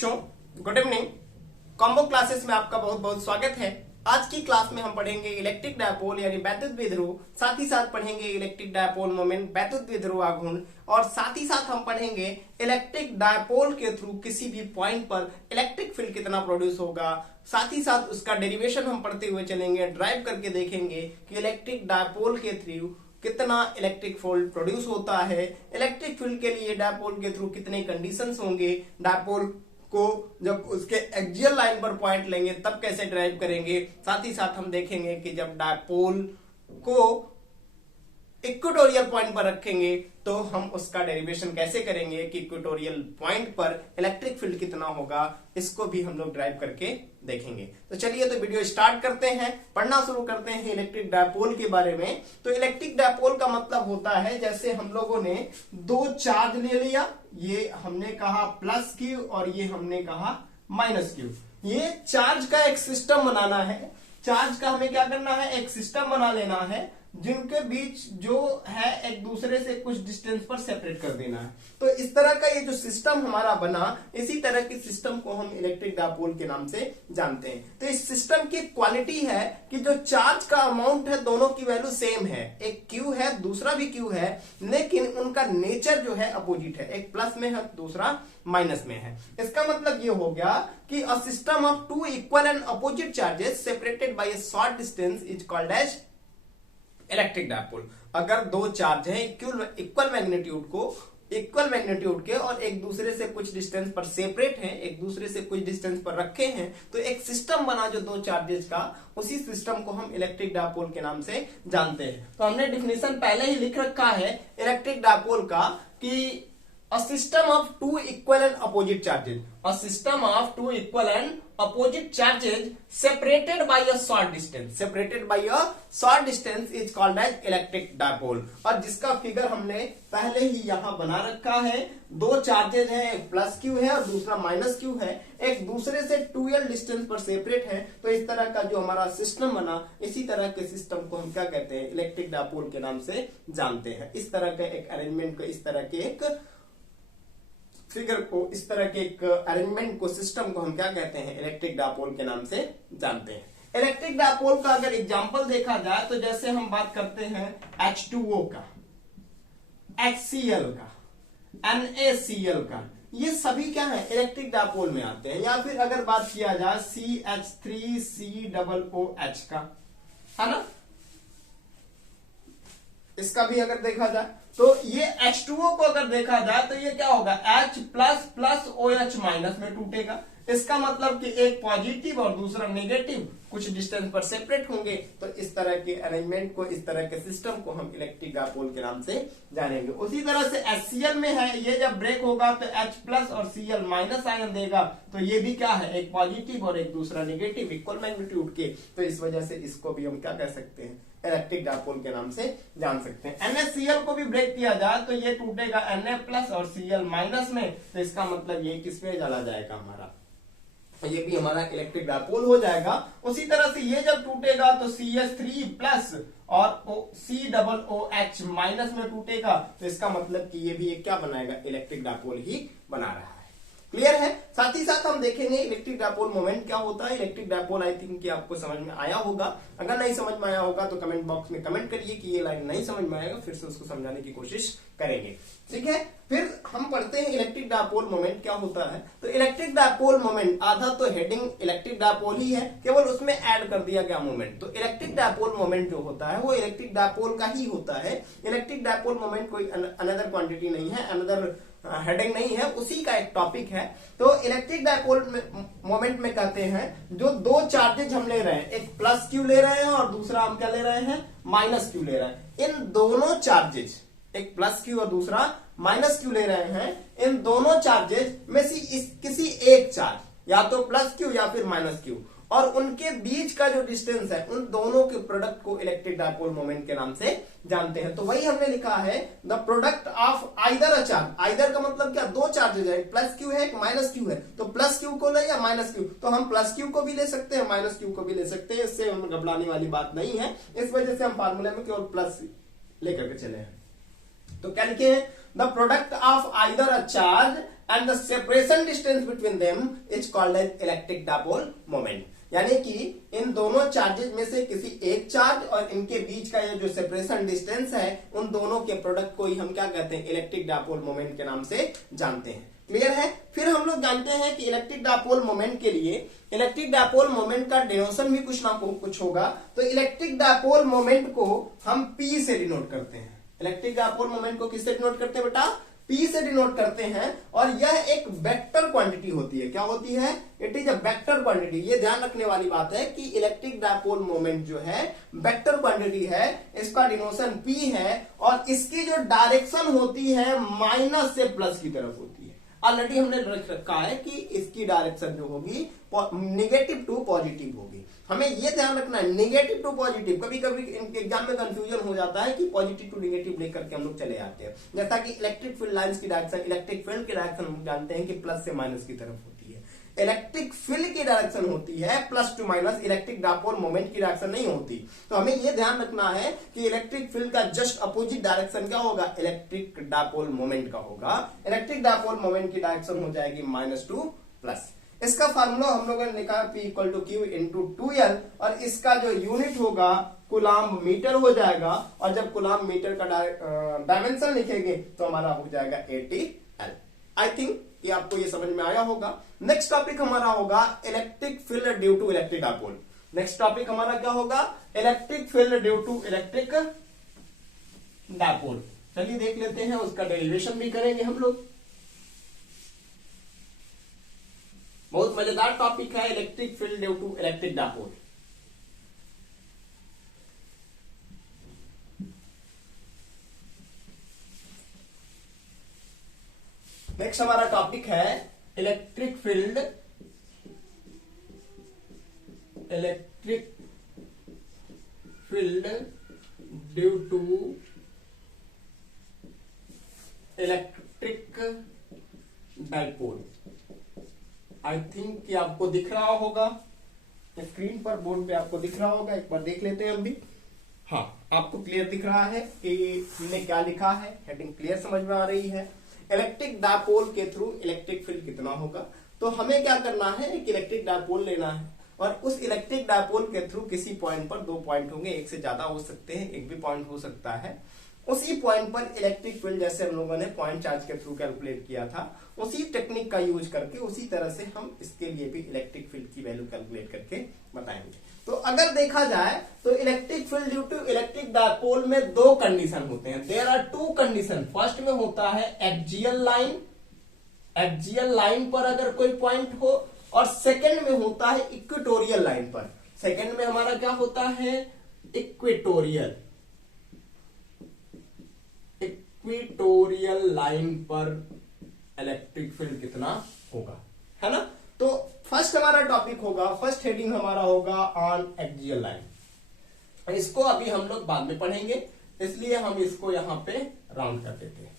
बच्चों, good evening. Combo classes में आपका बहुत बहुत स्वागत है। आज की क्लास में हम पढ़ेंगे इलेक्ट्रिक डायपोल यानी वैद्युत द्विध्रुव, साथ ही साथ पढ़ेंगे इलेक्ट्रिक डायपोल मोमेंट, वैद्युत द्विध्रुव आघूर्ण, और साथ ही साथ हम पढ़ेंगे इलेक्ट्रिक डायपोल के थ्रू किसी भी पॉइंट पर इलेक्ट्रिक फील्ड कितना प्रोड्यूस होगा। साथ ही साथ उसका डेरिवेशन हम पढ़ते हुए चलेंगे, ड्राइव करके देखेंगे कि इलेक्ट्रिक डायपोल के थ्रू कितना इलेक्ट्रिक फील्ड प्रोड्यूस होता है, इलेक्ट्रिक फील्ड के लिए डायपोल के थ्रू कितने कंडीशंस होंगे, डायपोल को जब उसके एक्सियल लाइन पर पॉइंट लेंगे तब कैसे ड्राइव करेंगे। साथ ही साथ हम देखेंगे कि जब डायपोल को इक्वेटोरियल पॉइंट पर रखेंगे तो हम उसका डेरिवेशन कैसे करेंगे कि इक्वेटोरियल पॉइंट पर इलेक्ट्रिक फील्ड कितना होगा, इसको भी हम लोग ड्राइव करके देखेंगे। तो चलिए तो वीडियो स्टार्ट करते हैं, पढ़ना शुरू करते हैं इलेक्ट्रिक डायपोल के बारे में। तो इलेक्ट्रिक डायपोल का मतलब होता है जैसे हम लोगों ने दो चार्ज ले लिया, ये हमने कहा प्लस क्यू और ये हमने कहा माइनस क्यू। ये चार्ज का एक सिस्टम बनाना है, चार्ज का हमें क्या करना है, एक सिस्टम बना लेना है जिनके बीच जो है एक दूसरे से कुछ डिस्टेंस पर सेपरेट कर देना है। तो इस तरह का ये जो सिस्टम हमारा बना, इसी तरह के सिस्टम को हम इलेक्ट्रिक डायपोल के नाम से जानते हैं। तो इस सिस्टम की क्वालिटी है कि जो चार्ज का अमाउंट है दोनों की वैल्यू सेम है, एक क्यू है दूसरा भी क्यू है, लेकिन उनका नेचर जो है अपोजिट है, एक प्लस में है दूसरा माइनस में है। इसका मतलब ये हो गया कि a system of two equal and opposite charges separated by a short distance is called as electric dipole. अगर दो चार्ज हैं इक्वल मैग्नीट्यूड के और एक दूसरे से कुछ डिस्टेंस पर सेपरेट हैं, एक दूसरे से कुछ डिस्टेंस पर रखे हैं, तो एक सिस्टम बना जो दो चार्जेस का, उसी सिस्टम को हम इलेक्ट्रिक डायपोल के नाम से जानते हैं। तो हमने डिफिनेशन पहले ही लिख रखा है इलेक्ट्रिक डायपोल का कि a system of two equal and opposite charges, a system of two equal and opposite charges separated by a short distance is called as electric dipole। और जिसका फिगर हमने पहले ही यहां बना रखा है, दो चार्जेज हैं, एक प्लस क्यू है और दूसरा माइनस क्यू है, एक दूसरे से 2l डिस्टेंस पर सेपरेट है। तो इस तरह का जो हमारा सिस्टम बना, इसी तरह के सिस्टम को हम क्या कहते हैं, इलेक्ट्रिक डायपोल के नाम से जानते हैं। इस तरह के एक अरेंजमेंट को, इस तरह के एक फिगर को, इस तरह के एक अरेंजमेंट को, सिस्टम को हम क्या कहते हैं, इलेक्ट्रिक डायपोल के नाम से जानते हैं। इलेक्ट्रिक डायपोल का अगर एग्जांपल देखा जाए तो जैसे हम बात करते हैं H2O का, HCl का, NaCl का, ये सभी क्या है, इलेक्ट्रिक डायपोल में आते हैं। या फिर अगर बात किया जाए CH3COOH का, है ना, इसका भी अगर देखा जाए तो ये H2O को अगर देखा जाए तो ये क्या होगा, H plus plus OH minus में टूटेगा। इसका मतलब कि एक पॉजिटिव और दूसरा नेगेटिव कुछ डिस्टेंस पर सेपरेट होंगे। तो इस तरह के अरेंजमेंट को, इस तरह के सिस्टम को हम इलेक्ट्रिक डायपोल के नाम से जानेंगे। उसी तरह से HCl में है, ये जब ब्रेक होगा तो H प्लस और Cl माइनस आयन देगा, तो ये भी क्या है, एक पॉजिटिव और एक दूसरा नेगेटिव इक्वल मैग्नीट्यूड के। तो इस वजह से इसको भी हम क्या कह सकते हैं, इलेक्ट्रिक डायपोल के नाम से जान सकते हैं। NaCl को भी ब्रेक किया जाए तो ये टूटेगा Na प्लस और Cl माइनस में, तो इसका मतलब ये किसमें चला जाएगा हमारा, ये भी हमारा इलेक्ट्रिक डायपोल हो जाएगा। उसी तरह से ये जब टूटेगा तो CH3 प्लस और COOH माइनस में टूटेगा, तो इसका मतलब कि ये भी एक क्या बनाएगा, इलेक्ट्रिक डायपोल ही बना रहा है। क्लियर है। साथ ही साथ हम देखेंगे इलेक्ट्रिक डायपोल मोमेंट क्या होता है। इलेक्ट्रिक डायपोल आई थिंक कि आपको समझ में आया होगा, अगर नहीं समझ में आया होगा तो कमेंट बॉक्स में कमेंट करिए कि ये लाइन नहीं समझ में आएगा, फिर से उसको समझाने की कोशिश करेंगे। ठीक है, फिर हम पढ़ते हैं इलेक्ट्रिक डायपोल मोमेंट क्या होता है। तो इलेक्ट्रिक डायपोल मोमेंट, आधा तो हेडिंग इलेक्ट्रिक डायपोल ही है, केवल उसमें ऐड कर दिया गया मोमेंट। तो इलेक्ट्रिक डायपोल मोमेंट जो होता है वो इलेक्ट्रिक डायपोल का ही होता है। इलेक्ट्रिक डायपोल मोमेंट कोई अनदर क्वांटिटी नहीं है, अनदर हेडिंग नहीं है, उसी का एक टॉपिक है। तो इलेक्ट्रिक डायपोल मोमेंट में कहते हैं जो दो चार्जेज हम ले रहे हैं, एक प्लस क्यू ले रहे हैं और दूसरा हम क्या ले रहे हैं, माइनस क्यू ले रहे हैं। इन दोनों चार्जेज, एक प्लस क्यू और दूसरा माइनस क्यू ले रहे हैं, इन दोनों चार्जेज में से किसी एक चार्ज, या तो प्लस क्यू या फिर माइनस क्यू, और उनके बीच का जो डिस्टेंस है, उन दोनों के प्रोडक्ट को इलेक्ट्रिक डायपोल मोमेंट के नाम से जानते हैं। तो वही हमने लिखा है, the product of either a charge. Either का मतलब क्या, दो चार्जेज है, एक प्लस क्यू है एक माइनस क्यू है, तो प्लस क्यू को ले या माइनस क्यू, तो हम प्लस क्यू को भी ले सकते हैं माइनस क्यू को भी ले सकते हैं, इससे हम घबराने वाली बात नहीं है। इस वजह से हम फार्मूले में केवल प्लस लेकर के चले हैं। तो क्या लिखे हैं, the product of either a charge and the separation distance between them is called as electric dipole moment. यानी कि इन दोनों चार्जेस में से किसी एक चार्ज और इनके बीच का ये जो सेपरेशन डिस्टेंस है, उन दोनों के प्रोडक्ट को ही हम क्या कहते हैं, इलेक्ट्रिक डायपोल मोमेंट के नाम से जानते हैं। क्लियर है। फिर हम लोग जानते हैं कि इलेक्ट्रिक डायपोल मोमेंट के लिए इलेक्ट्रिक डायपोल मोमेंट का डिनोशन भी कुछ ना कुछ होगा। तो इलेक्ट्रिक डायपोल मोमेंट को हम पी से डिनोट करते हैं। इलेक्ट्रिक डायपोल मोमेंट को किससे डिनोट करते हैं बेटा, पी से डिनोट करते हैं। और यह एक वेक्टर क्वांटिटी होती है। क्या होती है, it is a vector quantity. ये ध्यान रखने वाली बात है कि इलेक्ट्रिक डायपोल मोमेंट जो है वेक्टर क्वांटिटी है, इसका डिनोशन पी है और इसकी जो डायरेक्शन होती है माइनस से प्लस की तरफ होती है। ऑलरेडी हमने रख रखा है कि इसकी डायरेक्शन जो होगी नेगेटिव टू पॉजिटिव होगी। हमें यह ध्यान रखना है नेगेटिव टू पॉजिटिव। कभी कभी एग्जाम में कंफ्यूजन हो जाता है कि पॉजिटिव टू नेगेटिव लेकर के हम लोग चले आते हैं। जैसा कि इलेक्ट्रिक फील्ड लाइंस की डायरेक्शन, इलेक्ट्रिक फील्ड की डायरेक्शन हम जानते हैं कि प्लस से माइनस की तरफ होती है। इलेक्ट्रिक फील्ड की डायरेक्शन होती है plus to minus, electric dipole moment की डायरेक्शन नहीं होती। तो हमें यह ध्यान रखना है कि इलेक्ट्रिक फील्ड का जस्ट अपोजिट डायरेक्शन क्या होगा, इलेक्ट्रिक डायपोल मोमेंट का होगा। इलेक्ट्रिक डायपोल मोमेंट की डायरेक्शन हो जाएगी माइनस टू प्लस। इसका फार्मूला हम लोगों ने लिखा P equal to Q into 2L और इसका जो यूनिट होगा कूलाम्ब मीटर हो जाएगा। और जब कूलाम्ब मीटर का डायमेंशन लिखेंगे तो हमारा हो जाएगा 80L। आई थिंक ये आपको ये समझ में आया होगा। नेक्स्ट टॉपिक हमारा होगा electric field due to electric dipole. Next topic हमारा क्या होगा, electric field due to electric dipole. चलिए देख लेते हैं, उसका डेरिवेशन भी करेंगे हम लोग। बहुत मजेदार टॉपिक है electric field due to electric dipole. Next हमारा टॉपिक है electric field due to electric dipole. I think कि आपको दिख रहा होगा स्क्रीन पर, बोर्ड पे आपको दिख रहा होगा। एक बार देख लेते हैं हम भी। हाँ, आपको क्लियर दिख रहा है कि हमने क्या लिखा है, हेडिंग क्लियर समझ में आ रही है। इलेक्ट्रिक डायपोल के थ्रू इलेक्ट्रिक फील्ड कितना होगा। तो हमें क्या करना है, एक इलेक्ट्रिक डायपोल लेना है और उस इलेक्ट्रिक डायपोल के थ्रू किसी पॉइंट पर 2 पॉइंट होंगे, एक से ज्यादा हो सकते हैं, एक भी पॉइंट हो सकता है। उसी पॉइंट पर इलेक्ट्रिक फील्ड जैसे हम लोगों ने पॉइंट चार्ज के थ्रू कैलकुलेट किया था, उसी टेक्निक का यूज करके उसी तरह से हम इसके लिए भी इलेक्ट्रिक फील्ड की वैल्यू कैलकुलेट करके बताएंगे। तो अगर देखा जाए तो electric field due to electric dipole में 2 कंडीशन होते हैं। There are 2 condition. फर्स्ट में होता है एक्सियल लाइन, एक्सियल लाइन पर अगर कोई पॉइंट हो, और सेकंड में होता है इक्वेटोरियल लाइन पर। सेकंड में हमारा क्या होता है, इक्वेटोरियल लाइन पर इलेक्ट्रिक फील्ड कितना होगा, है ना। तो फर्स्ट हमारा टॉपिक होगा, फर्स्ट हेडिंग हमारा होगा ऑन एक्सियल लाइन। इसको अभी हम लोग बाद में पढ़ेंगे, इसलिए हम इसको यहां पे राउंड कर देते हैं।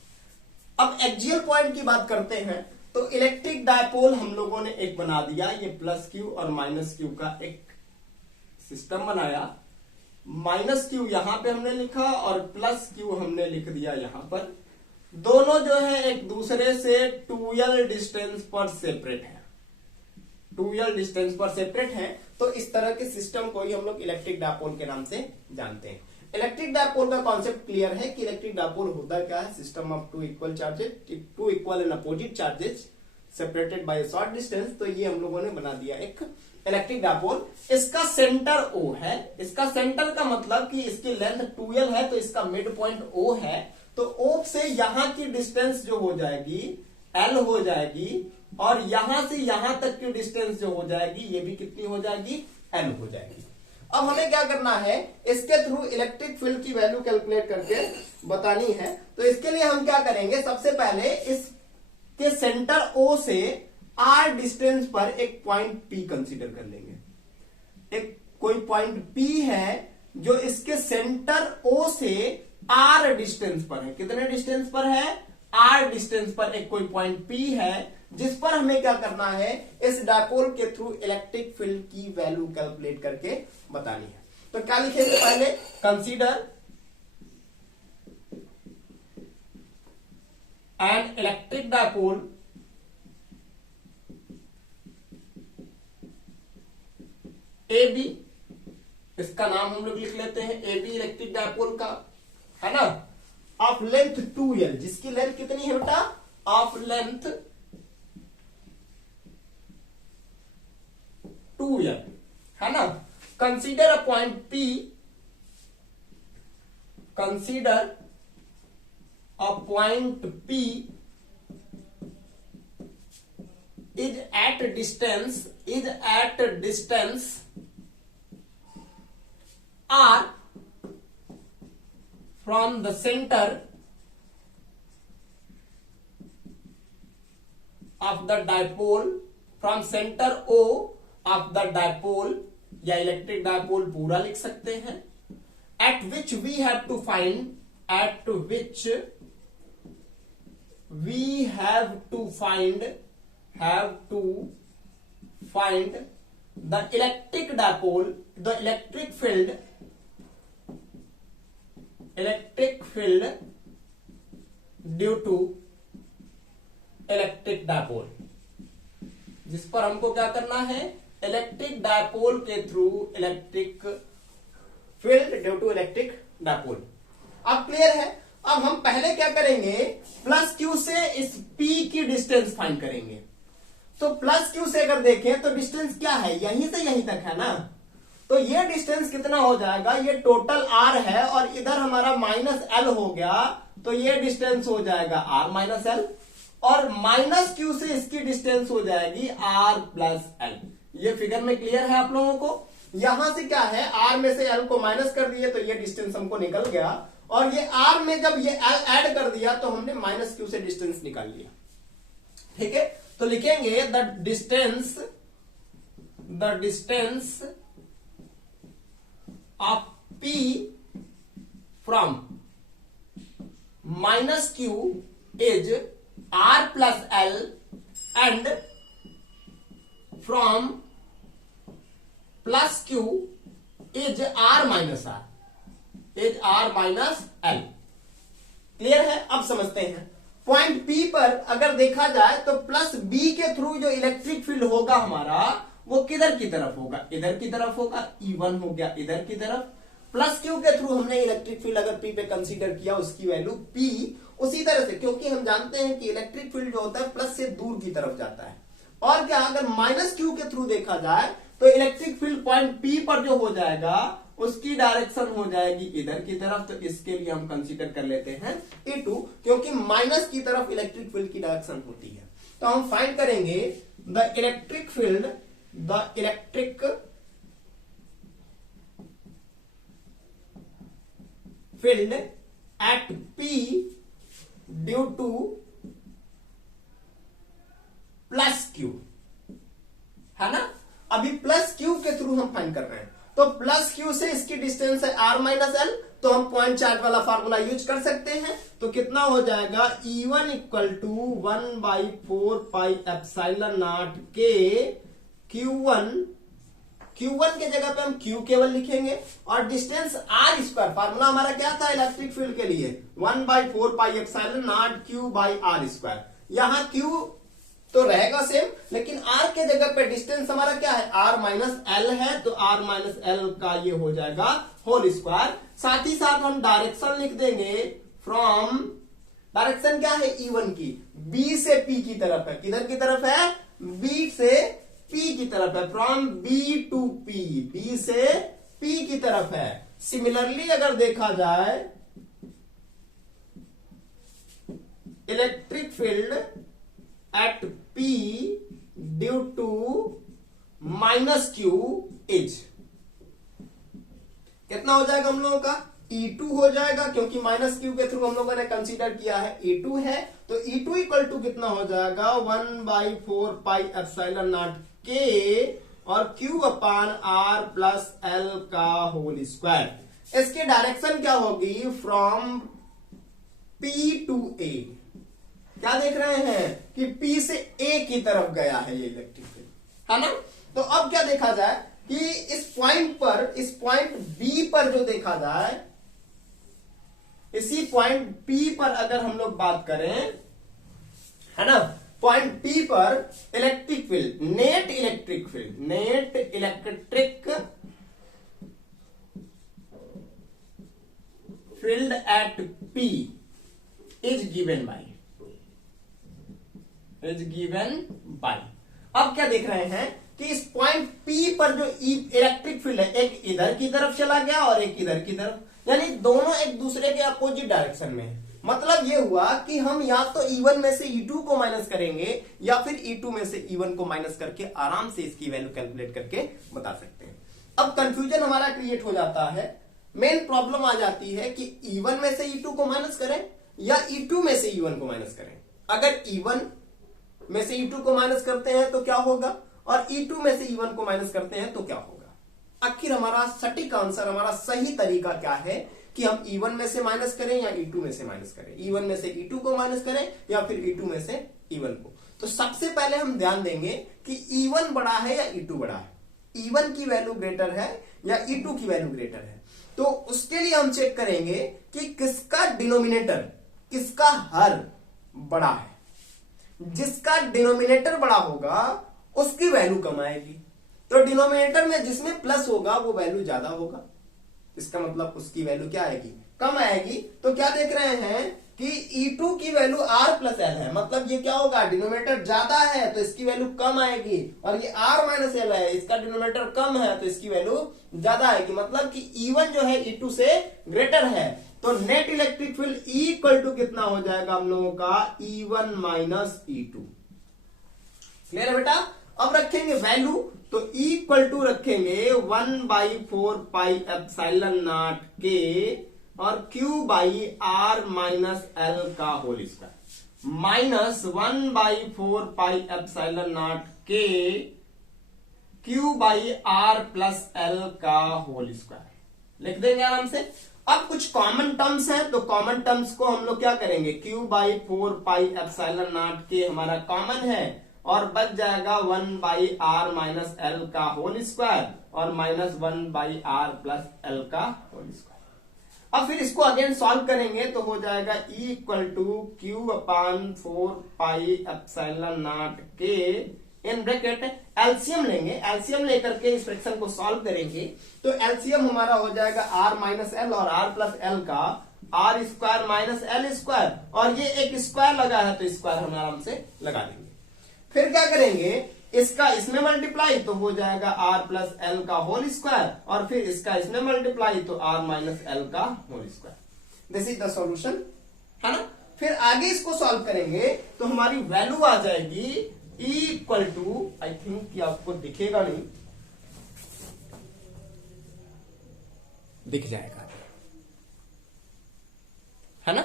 अब एक्सियल पॉइंट की बात करते हैं। तो इलेक्ट्रिक डायपोल हम लोगों ने एक बना दिया, ये प्लस क्यू और माइनस क्यू का एक सिस्टम बनाया। माइनस क्यू यहां पे हमने लिखा और प्लस क्यू हमने लिख दिया यहां पर। दोनों जो है एक दूसरे से 2L डिस्टेंस पर सेपरेट है, 2L डिस्टेंस पर सेपरेट है। तो इस तरह के सिस्टम को ही हम लोग इलेक्ट्रिक डायपोल के नाम से जानते हैं। इलेक्ट्रिक डायपोल का कॉन्सेप्ट क्लियर है कि इलेक्ट्रिक डायपोल होता क्या है, system of 2 equal charges, 2 equal and opposite charges separated bye short distance. तो ये हम लोगों ने बना दिया एक इलेक्ट्रिक डायपोल। इसका सेंटर O है। इसका सेंटर का मतलब कि इसकी लेंथ 2L है, तो इसका मिड पॉइंट O है। तो O से यहां की डिस्टेंस जो हो जाएगी L हो जाएगी, और यहां से यहां तक की डिस्टेंस जो हो जाएगी ये भी कितनी हो जाएगी, L हो जाएगी। अब हमें क्या करना है, इसके थ्रू इलेक्ट्रिक फील्ड की वैल्यू कैलकुलेट करके बतानी है। तो इसके लिए हम क्या करेंगे, सबसे पहले इसके सेंटर O से R डिस्टेंस पर एक पॉइंट P कंसीडर कर लेंगे। एक कोई पॉइंट P है जो इसके सेंटर O से R डिस्टेंस पर है। कितने डिस्टेंस पर है, R डिस्टेंस पर एक कोई पॉइंट P है, जिस पर हमें क्या करना है, इस डायपोल के थ्रू इलेक्ट्रिक फील्ड की वैल्यू कैलकुलेट करके बतानी है। तो क्या लिखेंगे, पहले consider an electric dipole A B, इसका नाम हम लोग लिख लेते हैं ए बी इलेक्ट्रिक डायपोल का, है ना, ऑफ लेंथ 2l, जिसकी लेंथ कितनी है बेटा, ऑफ लेंथ 2l, है ना। Consider a point P, consider a point P is at distance r from the center of the dipole, from center O of the dipole, या electric dipole पूरा लिख सकते हैं, at which we have to find, at which we have to find the electric dipole, the electric field due to electric dipole, जिस पर हमको क्या करना है, इलेक्ट्रिक डायपोल के through electric field due to electric dipole. अब clear है। अब हम पहले क्या करेंगे, प्लस क्यू से इस पी की डिस्टेंस फाइंड करेंगे। तो प्लस क्यू से अगर देखें तो डिस्टेंस क्या है, यहीं से यहीं तक है ना, तो ये डिस्टेंस कितना हो जाएगा, ये टोटल आर है और इधर हमारा माइनस एल हो गया, तो ये डिस्टेंस हो जाएगा आर माइनस एल, और माइनस क्यू से इसकी डिस्टेंस हो जाएगी आर प्लस एल। ये फिगर में क्लियर है आप लोगों को। यहां से क्या है, आर में से एल को माइनस कर दिए तो ये डिस्टेंस हमको निकल गया, और ये आर में जब ये एल ऐड कर दिया तो हमने माइनस क्यू से डिस्टेंस निकाल लिया। ठीक है, तो लिखेंगे the distance of P from minus Q is R plus L and from plus Q is R minus L. Clear है। अब समझते हैं पॉइंट P पर अगर देखा जाए तो प्लस B के थ्रू जो इलेक्ट्रिक फील्ड होगा हमारा, वो किधर की तरफ होगा, इधर की तरफ होगा, E1 हो गया इधर की तरफ। प्लस Q के थ्रू हमने इलेक्ट्रिक फील्ड अगर P पे कंसीडर किया, उसकी वैल्यू P, उसी तरह से, क्योंकि हम जानते हैं कि इलेक्ट्रिक फील्ड जो होता है प्लस से दूर की तरफ जाता है। और क्या, अगर माइनस Q के थ्रू देखा जाए तो इलेक्ट्रिक फील्ड पॉइंट P पर जो हो जाएगा उसकी डायरेक्शन हो जाएगी इधर की तरफ, तो इसके लिए हम कंसीडर कर लेते हैं E2, क्योंकि माइनस की तरफ इलेक्ट्रिक फील्ड की डायरेक्शन होती है। तो हम फाइंड करेंगे the electric field at P due to plus Q, है ना। अभी प्लस Q के थ्रू हम फाइंड कर रहे हैं, तो प्लस Q से इसकी डिस्टेंस है R माइनस एल, तो हम पॉइंट चार्ज वाला फार्मूला यूज कर सकते हैं। तो कितना हो जाएगा, E1 equal to 1/4 pi epsilon naught के Q1 के जगह पे हम Q केवल लिखेंगे, और डिस्टेंस R स्क्वायर, फार्मूला हमारा क्या था इलेक्ट्रिक फील्ड के लिए, 1/4 pi epsilon not Q by R square. यहां Q तो रहेगा सेम, लेकिन R के जगह पे डिस्टेंस हमारा क्या है, R माइनस एल है, तो R माइनस एल का ये हो जाएगा होल स्क्वायर। साथ ही साथ हम डायरेक्शन लिख देंगे फ्रॉम, डायरेक्शन क्या है E1 की, B से P की तरफ है, किधर की तरफ है, B से P की तरफ है, from B to P, B से P की तरफ है। सिमिलरली अगर देखा जाए electric field at P due to minus Q is, कितना हो जाएगा हम लोगों का, E2 हो जाएगा, क्योंकि माइनस Q के थ्रू हम लोगों ने कंसीडर किया है E2 है, तो E2 इक्वल टू कितना हो जाएगा, 1/4 पाई एप्सिलॉन नॉट के और Q upon R plus L का होल स्क्वायर। इसकी डायरेक्शन क्या होगी, फ्रॉम P टू A। क्या देख रहे हैं कि P से A की तरफ गया है ये इलेक्ट्रिक फील्ड, है ना। तो अब क्या देखा जाए कि इस पॉइंट B पर जो देखा जाए, इसी पॉइंट P पर अगर हम लोग बात करें, है ना, पॉइंट पी पर electric field, net electric field eight P is given by अब क्या देख रहे हैं कि इस पॉइंट पी पर जो इलेक्ट्रिक फील्ड है, एक इधर की तरफ चला गया और एक इधर की तरफ, यानी दोनों एक दूसरे के अपोजिट डायरेक्शन में है। मतलब ये हुआ कि हम या तो E1 में से E2 को माइनस करेंगे या फिर E2 में से E1 को माइनस करके आराम से इसकी वैल्यू कैलकुलेट करके बता सकते हैं। अब कंफ्यूजन हमारा क्रिएट हो जाता है, मेन प्रॉब्लम आ जाती है कि E1 में से E2 को माइनस करें या E2 में से E1 को माइनस करें। अगर E1 में से E2 को माइनस करते हैं तो क्या होगा और E2 में से E1 को माइनस करते हैं तो क्या होगा। आखिर हमारा सटीक आंसर, हमारा सही तरीका क्या है कि हम E1 में से माइनस करें या E2 में से माइनस करें, E1 में से E2 को माइनस करें या फिर E2 में से E1 को। तो सबसे पहले हम ध्यान देंगे कि E1 बड़ा है या E2 बड़ा है, E1 की वैल्यू ग्रेटर है या E2 की वैल्यू ग्रेटर है। तो उसके लिए हम चेक करेंगे कि किसका डिनोमिनेटर, किसका हर बड़ा है। जिसका डिनोमिनेटर बड़ा होगा उसकी वैल्यू कम आएगी, तो डिनोमिनेटर में जिसमें प्लस होगा वो वैल्यू ज्यादा होगा, इसका मतलब उसकी वैल्यू क्या आएगी, कम आएगी। तो क्या देख रहे हैं कि E2 की वैल्यू R प्लस L है, मतलब ये क्या होगा, डिनोमिनेटर ज्यादा है तो इसकी वैल्यू कम आएगी, और ये R माइनस L है, इसका डिनोमिनेटर कम है तो इसकी वैल्यू ज्यादा आएगी। मतलब कि E1 जो है E2 से ग्रेटर है। तो net electric field E equal to कितना हो जाएगा हम लोगों का, E1 माइनस E2। क्लियर है बेटा। अब रखेंगे वैल्यू, तो E इक्वल टू रखेंगे 1/4 पाई एप्सिलॉन नॉट के और Q by R minus L का whole square minus 1/4 pi epsilon naught के Q by R plus L का होल स्क्वायर लिख देंगे आराम से। अब कुछ कॉमन टर्म्स हैं, तो कॉमन टर्म्स को हम लोग क्या करेंगे, Q/4 पाई एप्सिलॉन नॉट के हमारा कॉमन है और बच जाएगा 1/r माइनस एल का होल स्क्वायर और माइनस 1/r प्लस एल का होल स्क्वायर। अब फिर इसको अगेन सॉल्व करेंगे तो हो जाएगा E equal to Q/4 pi epsilon naught के इन ब्रैकेट एलसीएम लेंगे, एलसीएम लेकर के इस फ्रैक्शन को सॉल्व करेंगे तो एलसीएम हमारा हो जाएगा r माइनस एल और r प्लस एल का r square minus L square, और ये एक स्क्वायर लगा है तो स्क्वायर हम आराम से लगा देंगे। फिर क्या करेंगे, इसका इसमें मल्टीप्लाई तो हो जाएगा r प्लस एल का होल स्क्वायर और फिर इसका इसमें मल्टीप्लाई तो r माइनस एल का whole square. This is the solution, है ना। फिर आगे इसको सॉल्व करेंगे तो हमारी वैल्यू आ जाएगी E equal to, I think कि आपको दिखेगा नहीं, दिख जाएगा, है ना।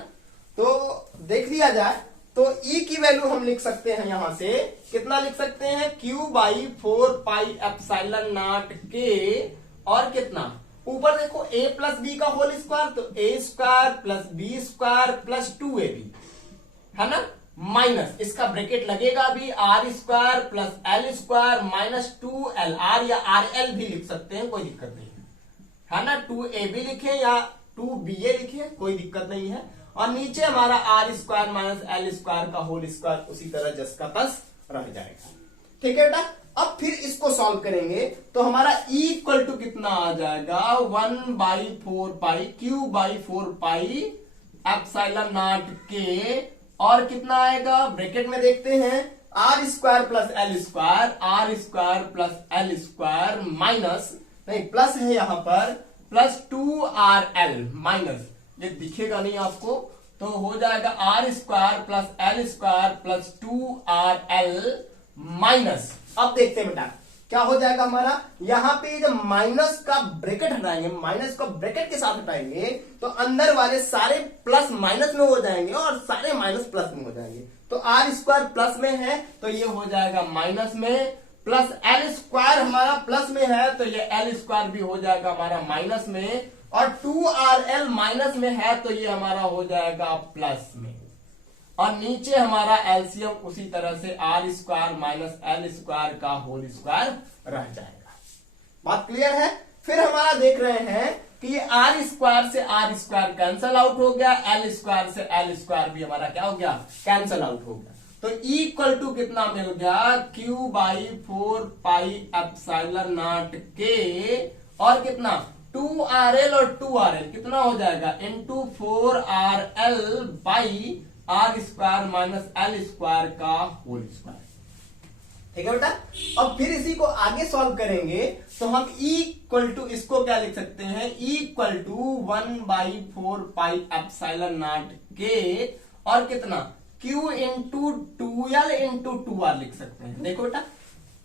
तो देख लिया जाए तो E की वैल्यू हम लिख सकते हैं, यहां से कितना लिख सकते हैं, Q/4 पाई एप्सिलॉन नॉट के और कितना ऊपर देखो a प्लस बी का होल स्क्वायर, तो a square plus B square plus 2ab, है ना, माइनस इसका ब्रैकेट लगेगा भी r square plus L square minus 2l, r या rl भी लिख सकते हैं, कोई दिक्कत नहीं है ना। 2ab लिखे या 2ba लिखे, कोई दिक्कत नहीं है। और नीचे हमारा r square minus L square का होल स्क्वायर उसी तरह जस का तस रह जाएगा। ठीक है बेटा। अब फिर इसको सॉल्व करेंगे तो हमारा E इक्वल टू कितना आ जाएगा, 1/4 पाई Q/4 पाई एप्सिलॉन नॉट के और कितना आएगा, ब्रैकेट में देखते हैं r square plus L square, r square plus L square minus, नहीं प्लस है यहां पर, प्लस 2rl माइनस, ये दिखेगा नहीं आपको, तो हो जाएगा r square plus L square plus 2rl minus. अब देखते हैं बेटा क्या हो जाएगा हमारा, यहां पे जब माइनस का ब्रैकेट हटाएंगे, माइनस को ब्रैकेट के साथ हटाएंगे तो अंदर वाले सारे प्लस माइनस में हो जाएंगे और सारे माइनस प्लस में हो जाएंगे। तो r स्क्वायर प्लस में है तो ये हो जाएगा माइनस में, प्लस एल स्क्वायर हमारा प्लस में है तो ये एल स्क्वायर भी हो जाएगा हमारा माइनस में, और 2rl माइनस में है तो ये हमारा हो जाएगा प्लस में, और नीचे हमारा एलसीएम उसी तरह से r square minus L square का होल स्क्वायर रह जाएगा। बात क्लियर है। फिर हमारा देख रहे हैं कि ये r स्क्वायर से r स्क्वायर कैंसल आउट हो गया, एल स्क्वायर से एल स्क्वायर भी हमारा क्या हो गया, कैंसल आउट हो गया। तो E इक्वल टू कितना मिल गया, Q by 4 pi epsilon naught के, और कितना 2RL और 2RL कितना हो जाएगा into 4RL by R square minus L square का होल स्क्वायर। ठीक है बेटा। अब फिर इसी को आगे सॉल्व करेंगे तो हम E इक्वल टू इसको क्या लिख सकते हैं, E equal to 1/4 pi epsilon naught के, और कितना Q into 2L into 2R लिख सकते हैं। देखो बेटा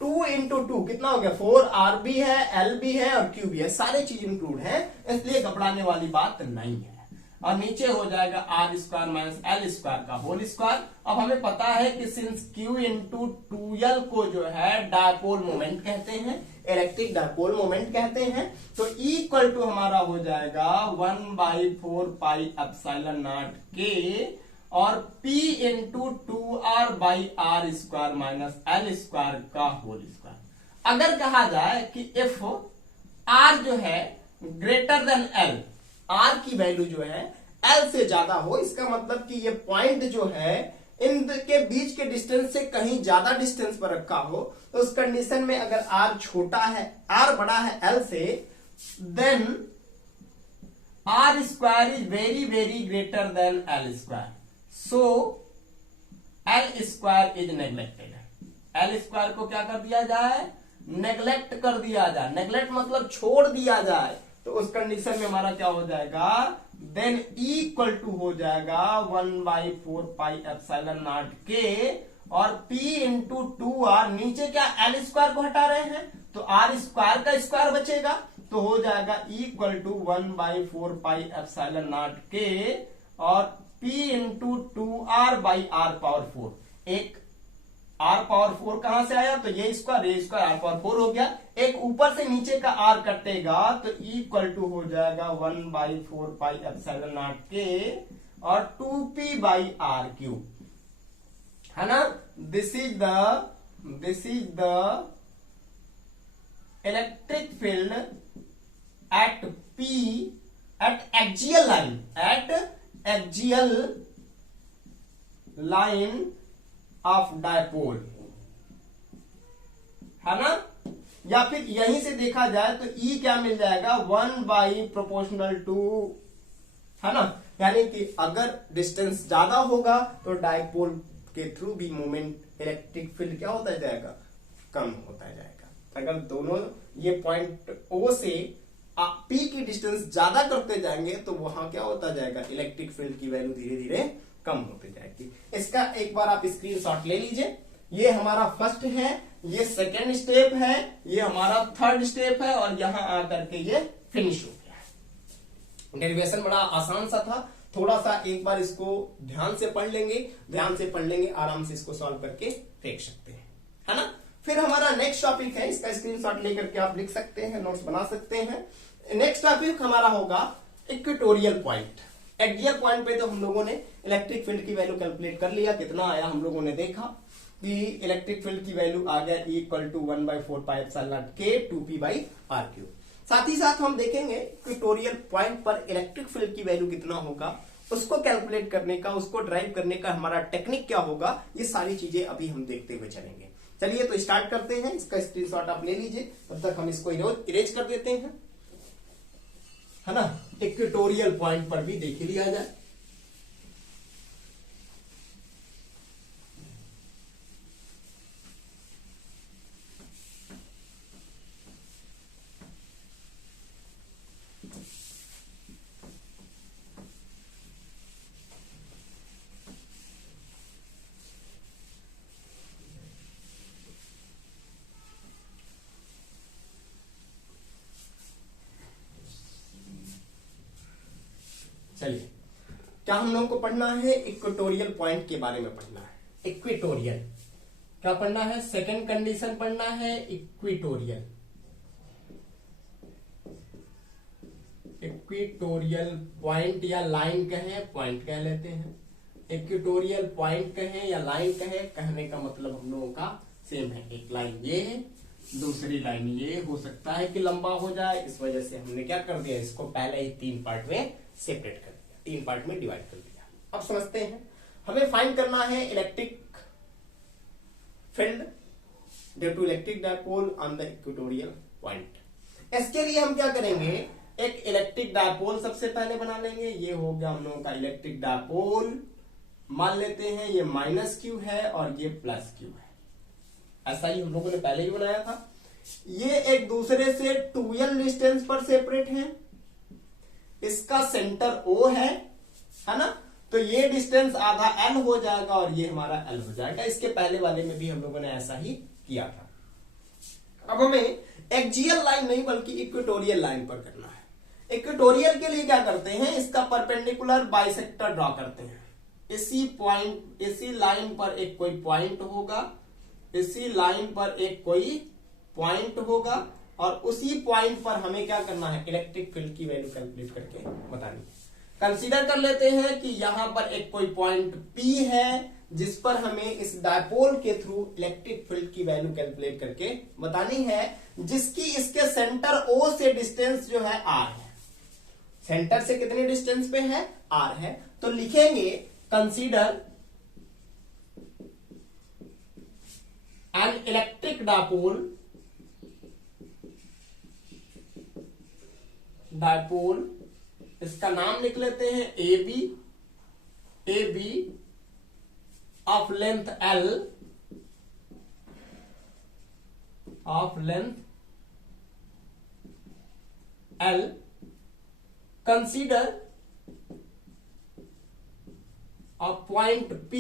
2 इंटू 2 कितना हो गया, 4R भी है, L भी है और Q भी है, सारे चीज इंक्लूड है, इसलिए घबराने वाली बात नहीं है। और नीचे हो जाएगा R square minus L square का होल स्क्वायर। अब हमें पता है कि सिंस Q इंटू 2L को जो है डायपोल मोमेंट कहते हैं, इलेक्ट्रिक डायपोल मोमेंट कहते हैं, तो E इक्वल टू हमारा हो जाएगा 1/4 पाई एप्सिलॉन नॉट के, और P into 2R by R square minus L square का होल स्क्वायर। अगर कहा जाए कि इफ R जो है ग्रेटर देन L, R की वैल्यू जो है L से ज्यादा हो, इसका मतलब कि ये पॉइंट जो है इनके बीच के डिस्टेंस से कहीं ज्यादा डिस्टेंस पर रखा हो, तो उस कंडीशन में अगर R छोटा है, R बड़ा है L से, then R square is very very greater than L square, so L square is neglected. L square को क्या कर दिया जाए, नेग्लेक्ट कर दिया जाए। नेग्लेक्ट मतलब छोड़ दिया जाए, तो उस कंडीशन में हमारा क्या हो जाएगा, देन E इक्वल टू हो जाएगा 1/4 पाई एप्सिलॉन नॉट के, और P इंटू 2R, नीचे क्या L स्क्वायर को हटा रहे हैं तो R स्क्वायर का स्क्वायर बचेगा, तो हो जाएगा E equal to 1/4 pi epsilon naught के, और P into 2R by R power 4। एक R पावर 4 कहां से आया, तो ये स्क्वायर R पावर 4 हो गया, एक ऊपर से नीचे का R कटेगा, तो E इक्वल टू हो जाएगा 1/4 पाई एप्सिलॉन नॉट के, और 2P बाई R क्यूब, है ना। This is the electric field at P eight axial line of dipole, है ना। या फिर यहीं से देखा जाए तो E क्या मिल जाएगा, 1/प्रोपोर्शनल टू, है ना, यानी कि अगर डिस्टेंस ज्यादा होगा तो डायपोल के थ्रू भी मोमेंट इलेक्ट्रिक फील्ड क्या होता जाएगा, कम होता जाएगा। अगर दोनों ये पॉइंट O से P की डिस्टेंस ज्यादा करते जाएंगे तो वहां क्या होता जाएगा, इलेक्ट्रिक फील्ड की वैल्यू धीरे धीरे कम होती जाएगी। इसका एक बार आप स्क्रीनशॉट ले लीजिए। ये हमारा फर्स्ट है, ये सेकेंड स्टेप है, ये हमारा थर्ड स्टेप है, और यहां आकर के ये फिनिश हो गया। डेरिवेशन बड़ा आसान सा था, थोड़ा सा एक बार इसको ध्यान से पढ़ लेंगे, आराम से इसको सॉल्व करके देख सकते हैं, है ना। फिर हमारा नेक्स्ट टॉपिक है, इसका स्क्रीनशॉट लेकर के आप लिख सकते हैं, नोट्स बना सकते हैं। नेक्स्ट टॉपिक हमारा होगा इक्वेटोरियल पॉइंट। एक्सियल पॉइंट पे तो हम लोगों ने इलेक्ट्रिक फील्ड की वैल्यू कैलकुलेट कर लिया, कितना आया हम लोगों ने देखा कि इलेक्ट्रिक फील्ड की वैल्यू आ गया E equal to 1/4 pi epsilon के 2P बाई R क्यूब। साथ ही साथ हम देखेंगे इक्वेटोरियल पॉइंट पर इलेक्ट्रिक फील्ड की वैल्यू कितना होगा, उसको कैलकुलेट करने का, उसको ड्राइव करने का हमारा टेक्निक क्या होगा, ये सारी चीजें अभी हम देखते हुए चलेंगे। चलिए तो स्टार्ट करते हैं। इसका स्क्रीनशॉट आप ले लीजिए, तब तक हम इसको इरेज कर देते हैं, है ना। इक्वेटोरियल पॉइंट पर भी देख लिया जाए। चलिए, क्या हम लोगों को पढ़ना है, इक्वेटोरियल पॉइंट के बारे में पढ़ना है। इक्वेटोरियल क्या पढ़ना है, सेकंड कंडीशन पढ़ना है, इक्वेटोरियल पॉइंट या लाइन कहें, पॉइंट कह लेते हैं। इक्वेटोरियल पॉइंट कहें या लाइन कहें, कहने का मतलब हम लोगों का सेम है। एक लाइन ये है, दूसरी लाइन ये, हो सकता है कि लंबा हो जाए, इस वजह से हमने क्या कर दिया, इसको पहले ही 3 पार्ट में सेपरेट कर दिया, 3 पार्ट में डिवाइड कर दिया। अब समझते हैं, हमें फाइंड करना है electric due to electric dipole on the equatorial point. इसके लिए हम क्या करेंगे, एक इलेक्ट्रिक डायपोल सबसे पहले बना लेंगे। ये हो गया हम लोगों का इलेक्ट्रिक डायपोल। मान लेते हैं ये माइनस क्यू है और ये प्लस क्यू है। ऐसा ही हम लोगों ने पहले ही बनाया था। ये एक दूसरे से 2l डिस्टेंस पर सेपरेट है। इसका सेंटर O है ना, तो ये डिस्टेंस आधा L हो जाएगा और ये हमारा L हो जाएगा। इसके पहले वाले में भी हम लोगों ने ऐसा ही किया था। अब हमें एक्सियल लाइन नहीं बल्कि इक्वेटोरियल लाइन पर करना है। इक्वेटोरियल के लिए क्या करते हैं, इसका परपेंडिकुलर बाइसेक्टर ड्रॉ करते हैं। इसी लाइन पर एक कोई पॉइंट होगा, इसी लाइन पर एक कोई पॉइंट होगा और उसी पॉइंट पर हमें क्या करना है, इलेक्ट्रिक फील्ड की वैल्यू कैलकुलेट करके बतानी है। कंसीडर कर लेते हैं कि यहां पर एक कोई पॉइंट P है जिस पर हमें इस डायपोल के थ्रू इलेक्ट्रिक फील्ड की वैल्यू कैलकुलेट करके बतानी है, जिसकी इसके सेंटर O से डिस्टेंस जो है R है। सेंटर से कितने डिस्टेंस पे है, R है। तो लिखेंगे कंसीडर एन इलेक्ट्रिक डायपोल, इसका नाम लिख लेते हैं AB of length L, consider a point P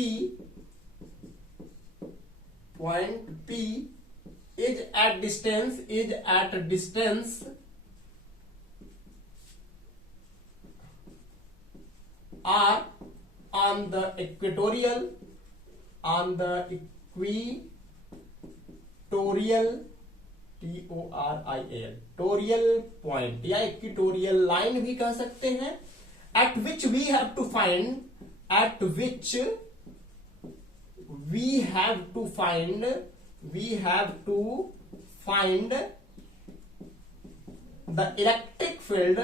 is at distance R on the equatorial TORIAL टोरियल पॉइंट या इक्वेटोरियल लाइन भी कह सकते हैं, at which we have to find the electric field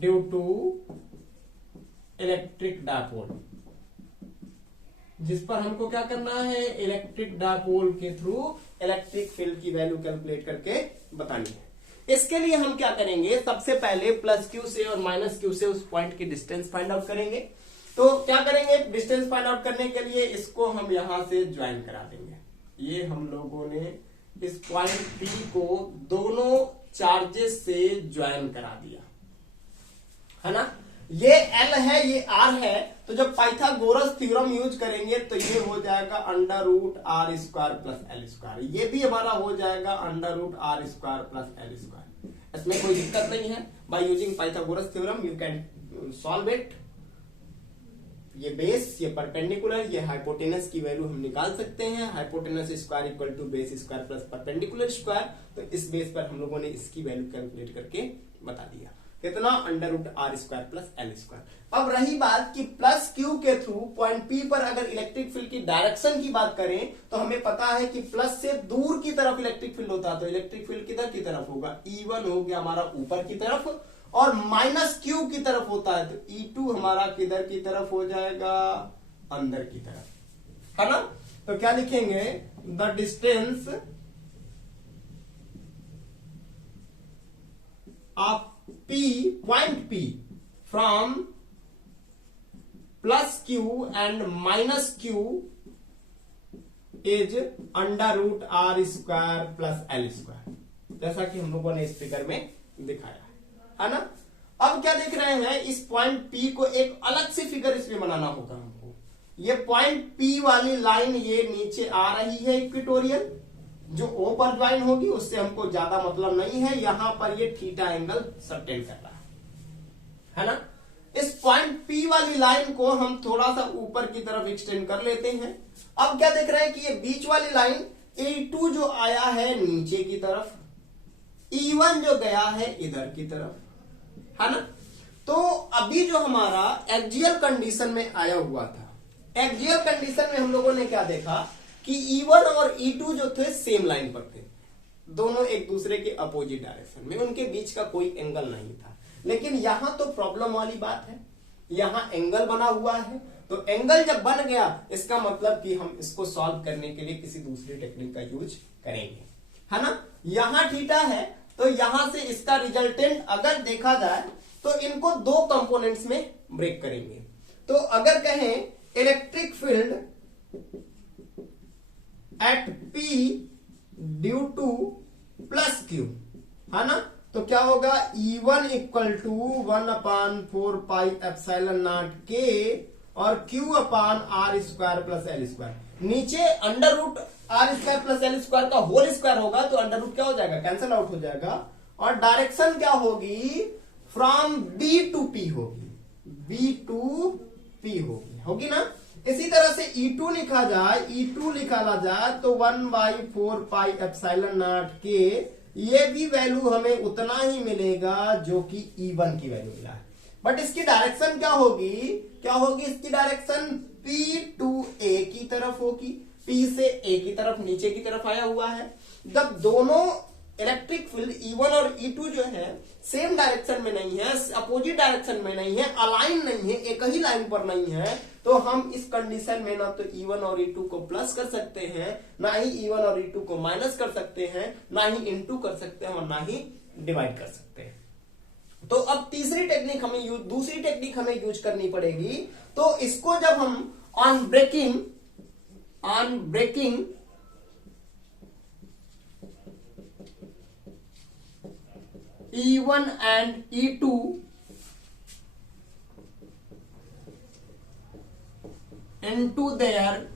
due to electric dipole, जिस पर हमको क्या करना है, इलेक्ट्रिक डायपोल के थ्रू इलेक्ट्रिक फील्ड की वैल्यू कैलकुलेट करके बतानी है। इसके लिए हम क्या करेंगे, सबसे पहले प्लस क्यू से और माइनस क्यू से उस पॉइंट की डिस्टेंस फाइंड आउट करेंगे। तो क्या करेंगे, डिस्टेंस फाइंड आउट करने के लिए इसको हम यहां से ज्वाइन करा देंगे। ये हम लोगों ने इस पॉइंट P को दोनों चार्जेस से ज्वाइन करा दिया है ना। ये L है, ये R है, तो जब पाइथागोरस थ्योरम यूज करेंगे तो ये हो जाएगा √r² प्लस L²। ये भी हमारा हो जाएगा √r² प्लस L²। इसमें कोई दिक्कत नहीं है। By using Pythagoras theorem you can solve it. ये बेस, ये परपेंडिकुलर, ये हाइपोटेनस की वैल्यू हम निकाल सकते हैं। Hypotenuse square equal to base square plus perpendicular square. तो इस बेस पर हम लोगों ने इसकी वैल्यू कैलकुलेट करके बता दिया। कितना, √r² प्लस L²। अब रही बात कि प्लस क्यू के थ्रू पॉइंट P पर अगर इलेक्ट्रिक फील्ड की डायरेक्शन की बात करें तो हमें पता है कि प्लस से दूर की तरफ इलेक्ट्रिक फील्ड होता है, तो इलेक्ट्रिक फील्ड किधर की तरफ होगा, E1 हो गया हमारा ऊपर की तरफ, और माइनस क्यू की तरफ होता है तो E2 हमारा किधर की तरफ हो जाएगा, अंदर की तरफ, है ना। तो क्या लिखेंगे, the distance of point P from plus Q and minus Q is √r² plus L², जैसा कि हम लोगों ने इस फिगर में दिखाया है ना। अब क्या देख रहे हैं, इस पॉइंट P को एक अलग से फिगर इसमें बनाना होगा हमको। ये पॉइंट P वाली लाइन ये नीचे आ रही है इक्वेटोरियल, जो O पर ज्वाइन होगी उससे हमको ज्यादा मतलब नहीं है। यहां पर ये थीटा एंगल सबटेंड कर रहा है ना। इस पॉइंट P वाली लाइन को हम थोड़ा सा ऊपर की तरफ एक्सटेंड कर लेते हैं। अब क्या देख रहे हैं कि ये बीच वाली लाइन E2 जो आया है नीचे की तरफ, E1 जो गया है इधर की तरफ, है ना। तो अभी जो हमारा एक्सियल कंडीशन में आया हुआ था, एक्सियल कंडीशन में हम लोगों ने क्या देखा कि E1 और E2 जो थे सेम लाइन पर थे, दोनों एक दूसरे के अपोजिट डायरेक्शन में, उनके बीच का कोई एंगल नहीं था। लेकिन यहां तो प्रॉब्लम वाली बात है यहां एंगल बना हुआ है, तो एंगल जब बन गया इसका मतलब कि हम इसको सॉल्व करने के लिए किसी दूसरी टेक्निक का यूज करेंगे, है ना। यहां थीटा है तो यहां से इसका रिजल्टेंट अगर देखा जाए तो इनको दो कंपोनेंट्स में ब्रेक करेंगे। तो अगर कहें electric field at P due to plus Q, है ना, तो क्या होगा E1 equal to 1/4 pi epsilon naught K और Q upon R square plus L square. नीचे under root R square plus L square का होल स्क्वायर होगा तो अंडर रूट क्या हो जाएगा, कैंसल आउट हो जाएगा, और डायरेक्शन क्या होगी, फ्रॉम B टू P होगी, B टू P होगी ना। इसी तरह से E2 लिखा जाए, E2 निकाला जाए तो 1/4 पाई एप्सिलॉन नॉट K, ये भी वैल्यू हमें उतना ही मिलेगा जो कि E1 की वैल्यू मिला है, बट इसकी डायरेक्शन क्या होगी, इसकी डायरेक्शन P टू A की तरफ होगी, P से A की तरफ नीचे की तरफ आया हुआ है। जब दोनों इलेक्ट्रिक फील्ड E1 और E2 जो है सेम डायरेक्शन में नहीं है, अपोजिट डायरेक्शन में नहीं है, अलाइन नहीं है, एक ही लाइन पर नहीं है, तो हम इस कंडीशन में ना तो E1 और E2 को प्लस कर सकते हैं, ना ही E1 और E2 को माइनस कर सकते हैं, ना ही इनटू कर सकते हैं और ना ही डिवाइड कर सकते हैं। तो अब दूसरी टेक्निक हमें यूज करनी पड़ेगी। तो इसको जब हम on breaking E1 and E2 into their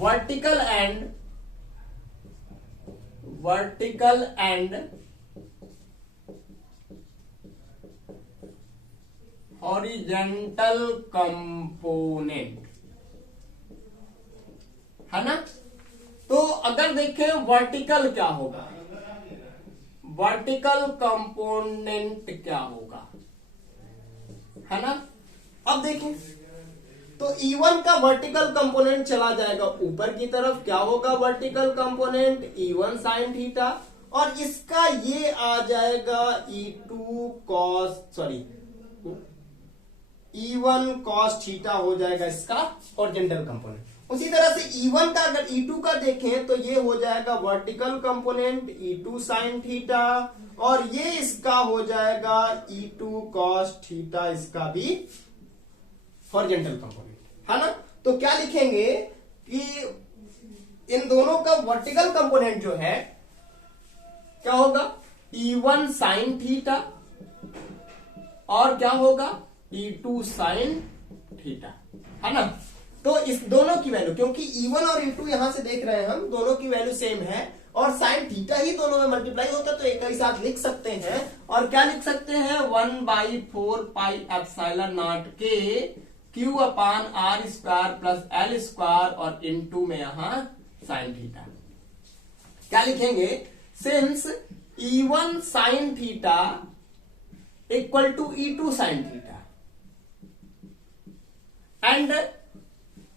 vertical and horizontal component, है ना। तो अगर देखें वर्टिकल क्या होगा, वर्टिकल कंपोनेंट क्या होगा, है ना। अब देखें तो E1 का वर्टिकल कंपोनेंट चला जाएगा ऊपर की तरफ, क्या होगा vertical component E1 sine theta, और इसका ये आ जाएगा E1 cos थीटा हो जाएगा इसका हॉरिजॉन्टल कंपोनेंट। उसी तरह से E1 का अगर E2 का देखें तो ये हो जाएगा vertical component E2 sine theta, और ये इसका हो जाएगा E2 cos थीटा, इसका भी हॉरिजॉन्टल कंपोनेंट, है ना। तो क्या लिखेंगे कि इन दोनों का वर्टिकल कंपोनेंट जो है क्या होगा, E1 साइन थीटा और क्या होगा E2 साइन थीटा, है ना। तो इस दोनों की वैल्यू, क्योंकि E1 और E2 यहां से देख रहे हैं हम, दोनों की वैल्यू सेम है और साइन थीटा ही दोनों में मल्टीप्लाई होता है, तो एक ही साथ लिख सकते हैं। और क्या लिख सकते हैं, 1/4 pi epsilon naught K Q upon R square plus L square और इनटू में यहां साइन थीटा। क्या लिखेंगे, since E1 sine theta equal to E2 sine theta and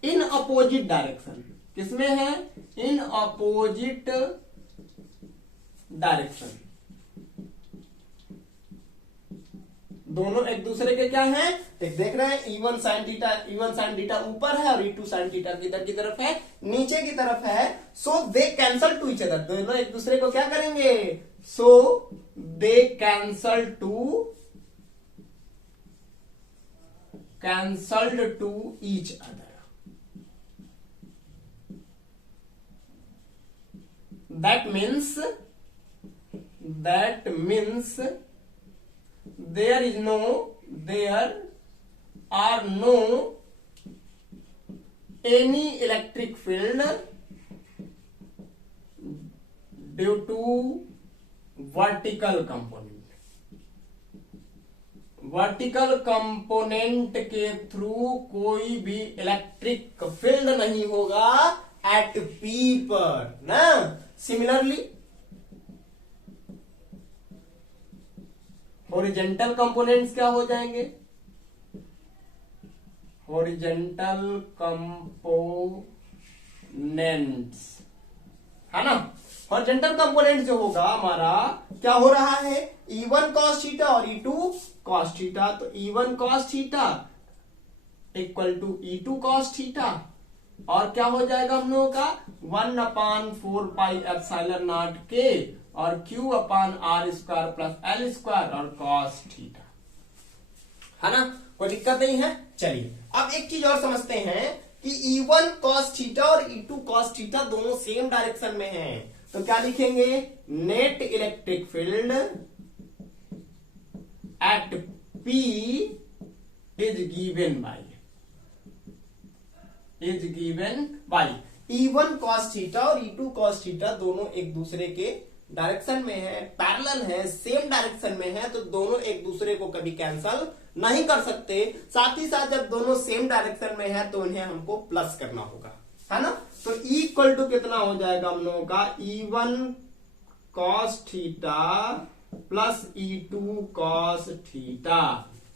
in opposite direction, किसमें है, इन अपोजिट डायरेक्शन, दोनों एक दूसरे के क्या है, एक देख रहे हैं E1 साइन थीटा ऊपर है और E2 साइन थीटा किधर की तरफ है, नीचे की तरफ है। So they cancel to each other, दोनों एक दूसरे को क्या करेंगे, so they cancel to each other. That means there are no any electric field due to vertical component। Vertical component के थ्रू कोई भी इलेक्ट्रिक फील्ड नहीं होगा एट P पर ना। सिमिलरली हॉरिजॉन्टल कंपोनेंट्स क्या हो जाएंगे, हॉरिजॉन्टल कंपोनेंट्स, है ना। हॉरिजॉन्टल कंपोनेंट जो होगा हमारा क्या हो रहा है, E1 cos थीटा और E2 कॉस थीटा, तो E1 cos theta equal to E2 cos theta, और क्या हो जाएगा हम लोगों का 1/4 पाई एप्सिलॉन नॉट के और Q upon R square plus L square और कॉस थीटा, है ना, कोई दिक्कत नहीं है। चलिए अब एक चीज और समझते हैं कि E1 cos थीटा और E2 cos थीटा दोनों सेम डायरेक्शन में हैं, तो क्या लिखेंगे, net electric field at P is given by E1 cos theta और E2 cos थीटा दोनों एक दूसरे के डायरेक्शन में है, पैरेलल है, सेम डायरेक्शन में है, तो दोनों एक दूसरे को कभी कैंसल नहीं कर सकते। साथ ही साथ जब दोनों सेम डायरेक्शन में है तो इन्हें हमको प्लस करना होगा, है ना। तो E इक्वल टू कितना हो जाएगा हम लोगों का, E1 cos theta plus E2 cos theta,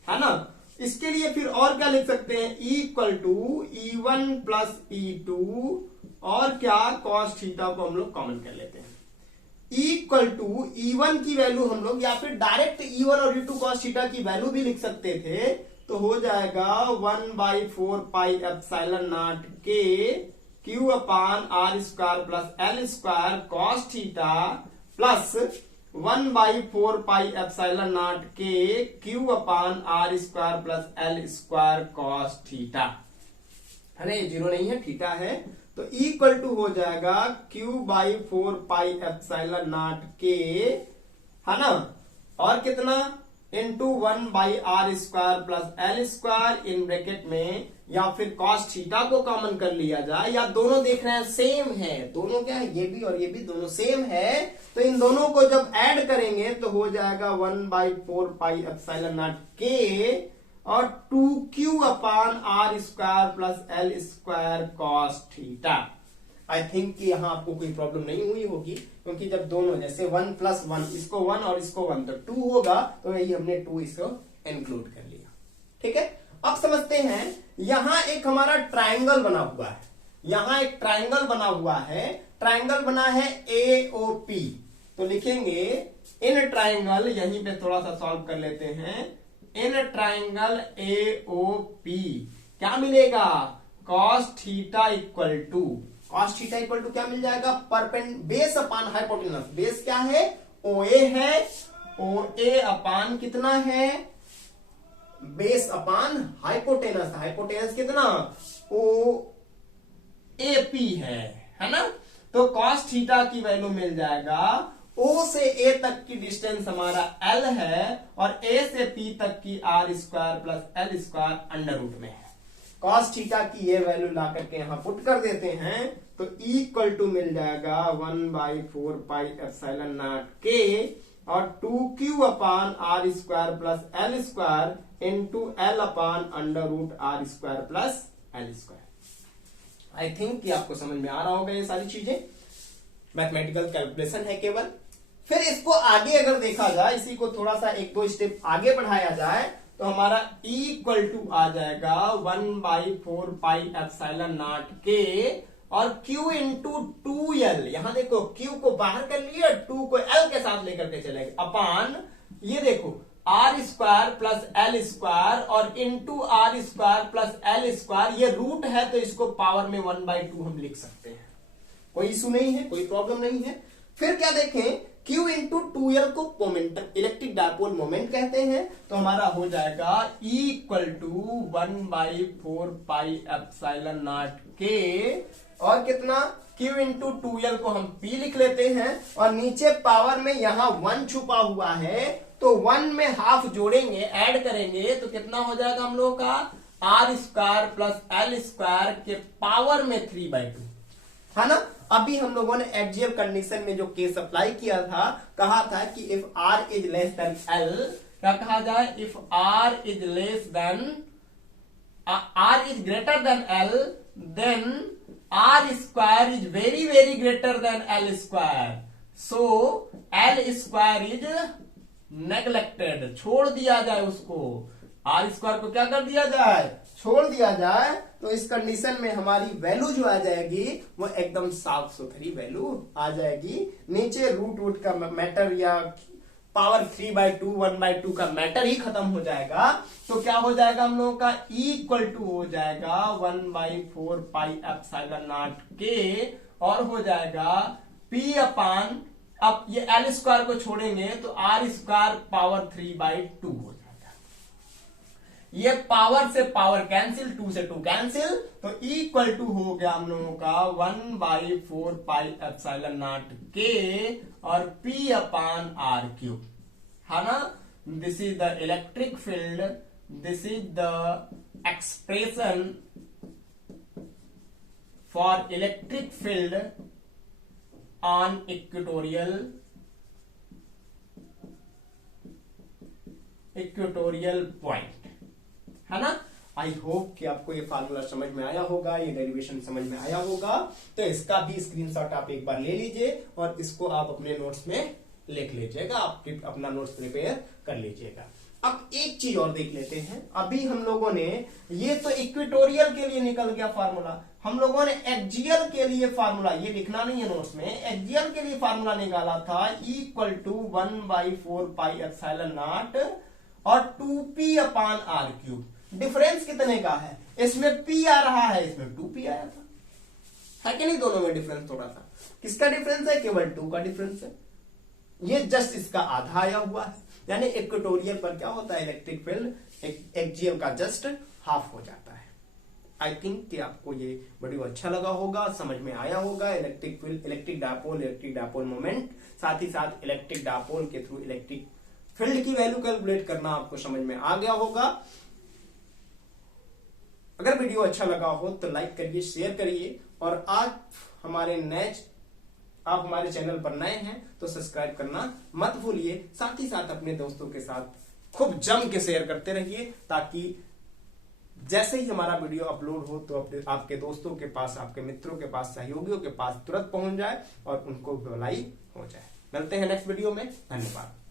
है ना। इसके लिए फिर और क्या लिख सकते हैं, E equal to E1 plus E2 और क्या cos थीटा को हम लोग कॉमन कर लेते हैं। E इक्वल टू E1 की वैल्यू हम लोग या फिर डायरेक्ट E1 और E2 cos थीटा की वैल्यू भी लिख सकते थे, तो हो जाएगा 1/4 पाई एप्सिलॉन नॉट के Q upon R square plus L square cos theta plus 1/4 pi epsilon naught के Q upon R square plus L square cos theta, है ना, ये जीरो नहीं है, थीटा है, तो E इक्वल टू हो जाएगा Q/4 पाई एप्सिलॉन नॉट के, है ना, और कितना into 1/R square plus L square in bracket में, या फिर cos थीटा को कॉमन कर लिया जाए, या दोनों देख रहे हैं सेम है, दोनों क्या है, ये भी और ये भी दोनों सेम है, तो इन दोनों को जब ऐड करेंगे तो हो जाएगा 1/4 पाई एप्सिलॉन नॉट के और 2Q upon R square plus L square cos theta. आई थिंक कि यहां आपको कोई प्रॉब्लम नहीं हुई होगी, क्योंकि जब दोनों जैसे 1 + 1, इसको 1 और इसको 1 तो 2 होगा, तो यही हमने 2 इसको इंक्लूड कर लिया। ठीक है, अब समझते हैं, यहां एक हमारा ट्राइंगल बना हुआ है, यहां एक ट्राइंगल बना हुआ है, ट्राइंगल बना है AOP, तो लिखेंगे इन ट्राइंगल, यहीं पे थोड़ा सा सॉल्व कर लेते हैं, इन ट्राइंगल AOP क्या मिलेगा, cos theta equal to, cos theta equal to क्या मिल जाएगा, बेस अपान हाइपोटेनस, बेस क्या है, OA है, OA अपान कितना है, बेस अपान हाइपोटेनस, हाइपोटेनस कितना, OAP है ना, तो cos थीटा की वैल्यू मिल जाएगा, O से A तक की डिस्टेंस हमारा L है और A से P तक की R square plus L square under root में है। cos थीटा की ये वैल्यू ला करके यहां पुट कर देते हैं, तो E इक्वल टू मिल जाएगा 1/4 पाई एप्सिलॉन नॉट के और 2Q upon R square plus L square into L upon under root R square plus L square. I think कि आपको समझ में आ रहा होगा ये सारी चीजें, मैथमेटिकल कैलकुलेशन है केवल। फिर इसको आगे अगर देखा जाए, इसी को थोड़ा सा 1-2 स्टेप आगे बढ़ाया जाए, तो हमारा E इक्वल टू आ जाएगा 1/4 पाई एप्सिलॉन नॉट के और Q इंटू 2L, यहां देखो Q को बाहर कर लिया, 2 को L के साथ लेकर के चलेंगे, अपान ये देखो R square plus L square और into R square plus L square, ये रूट है तो इसको पावर में 1/2 हम लिख सकते हैं, कोई इशू नहीं है, कोई प्रॉब्लम नहीं है। फिर क्या देखें, Q इंटू 2L को मोमेंटम, इलेक्ट्रिक डायपोल मोमेंट कहते हैं, तो हमारा हो जाएगा E equal to 1/4 pi epsilon naught के और कितना, Q इंटू 2L को हम P लिख लेते हैं और नीचे पावर में यहां 1 छुपा हुआ है, तो 1 में हाफ जोड़ेंगे, ऐड करेंगे, तो कितना हो जाएगा हम लोग का R square plus L square के पावर में 3/2, है ना। अभी हम लोगों ने एक्सियल कंडीशन में जो केस अप्लाई किया था, कहा था कि if R is less than L, क्या कहा जाए, if R is less than, R is greater than L, then R square is very very greater than L square, so L square is neglected, छोड़ दिया जाए उसको, R square को क्या कर दिया जाए, छोड़ दिया जाए, तो इस कंडीशन में हमारी वैल्यू जो आ जाएगी वो एकदम साफ सुथरी वैल्यू आ जाएगी। नीचे रूट का मैटर या पावर 3/2 1/2 का मैटर ही खत्म हो जाएगा। तो क्या हो जाएगा हम लोगों का, इक्वल टू हो जाएगा 1/4 पाई एप्सिलॉन नॉट के, और हो जाएगा P अपान, अब ये L स्क्वायर को छोड़ेंगे तो R स्क्वायर पावर 3/2 हो जाएगा। ये पावर से पावर कैंसिल, 2 से 2 कैंसिल, तो इक्वल टू हो गया हम लोगों का 1/4 पाई एप्सिलॉन नॉट के और P अपान R क्यूब, है ना। This is the electric field, this is the expression for electric field on equatorial point, है ना। आई होप कि आपको ये फार्मूला समझ में आया होगा, ये डेरिवेशन समझ में आया होगा। तो इसका भी स्क्रीनशॉट आप एक बार ले लीजिए और इसको आप अपने नोट्स में लिख लीजिएगा, आप अपना नोट्स प्रिपेयर कर लीजिएगा। अब एक चीज और देख लेते हैं, अभी हम लोगों ने, ये तो इक्वेटोरियल के लिए निकल गया फार्मूला, हम लोगों ने एक्सियल के लिए फार्मूला, ये लिखना नहीं है नोट्स में, एक्सियल के लिए फार्मूला निकाला था equal to 1/4 pi epsilon naught और 2p अपान R क्यूब। डिफरेंस कितने का है, इसमें p आ रहा है, इसमें 2p आया था, है कि नहीं। दोनों में डिफरेंस थोड़ा सा, किसका डिफरेंस है, केवल 2 का डिफरेंस है। ये जस्ट इसका आधा आया हुआ है, यानी इक्वेटोरियल पर क्या होता है, इलेक्ट्रिक फील्ड एक्सियल का जस्ट हाफ हो जाता है। आई थिंक कि आपको ये वीडियो अच्छा लगा होगा, समझ में आया होगा। Electric field, electric dipole moment, साथ ही साथ इलेक्ट्रिक डायपोल के थ्रू इलेक्ट्रिक फील्ड की वैल्यू कैलकुलेट करना आपको समझ में आ गया होगा। अगर वीडियो अच्छा लगा हो तो लाइक करिए, शेयर करिए, और आप हमारे चैनल पर नए हैं तो सब्सक्राइब करना मत भूलिए। साथ ही साथ अपने दोस्तों के साथ खूब जम के शेयर करते रहिए, ताकि जैसे ही हमारा वीडियो अपलोड हो तो आपके दोस्तों के पास, आपके मित्रों के पास, सहयोगियों के पास तुरंत पहुंच जाए और उनको भलाई हो जाए। मिलते हैं नेक्स्ट वीडियो में, धन्यवाद।